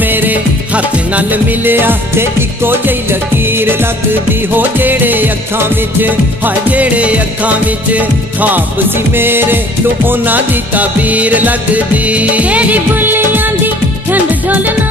मेरे हथ नाल मिलिया ते इको जही लकीर लगदी हो जेड़े अखां विच हाय जेड़े अखां विच खाब सी मेरे तू उन्हां दी ताबीर लगदी तेरी बुलियां दी ठंड डोलना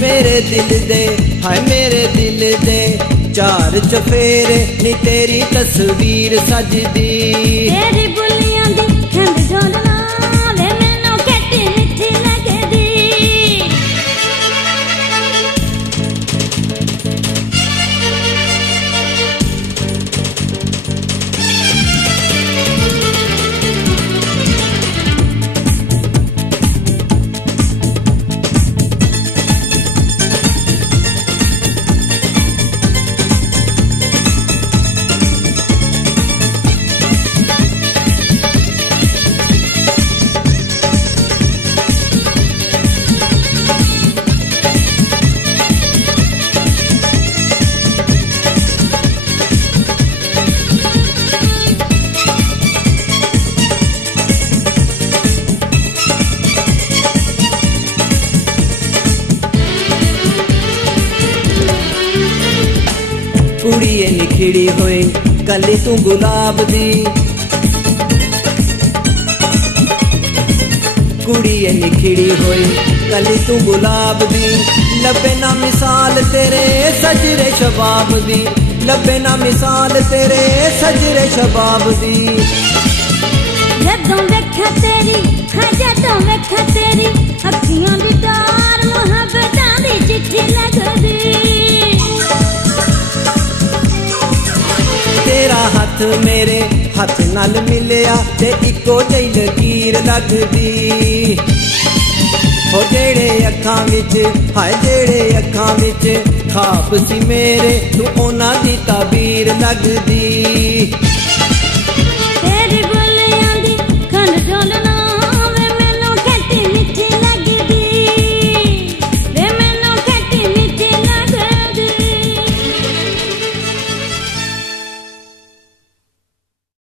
मेरे दिल दे हाय मेरे दिल दे चार चफेरे नी तेरी तस्वीर सजदी तेरी बुलियां दी ठंड डोलना वे मैनू खट्टी मिठी लगदी कुड़िए निखिड़ी होए कली तू गुलाब दी कुड़िए निखिड़ी होए कली तू गुलाब दी लबे ना मिसाल तेरे सजरे शबाब दी लबे ना मिसाल तेरे सजरे शबाब दी जदों वेखा तेरी हाँ जदों वेखा तेरी अखियां दी तार मुहब्बतां दी चिट्ठी लगदी तेरा हथ मेरे हथ नाल मिलिया ते इको जही लकीर लगदी हो जेड़े अखां विच हाय जेड़े अखां विच खाब सी मेरे तू उन्हां दी ताबीर लगदी।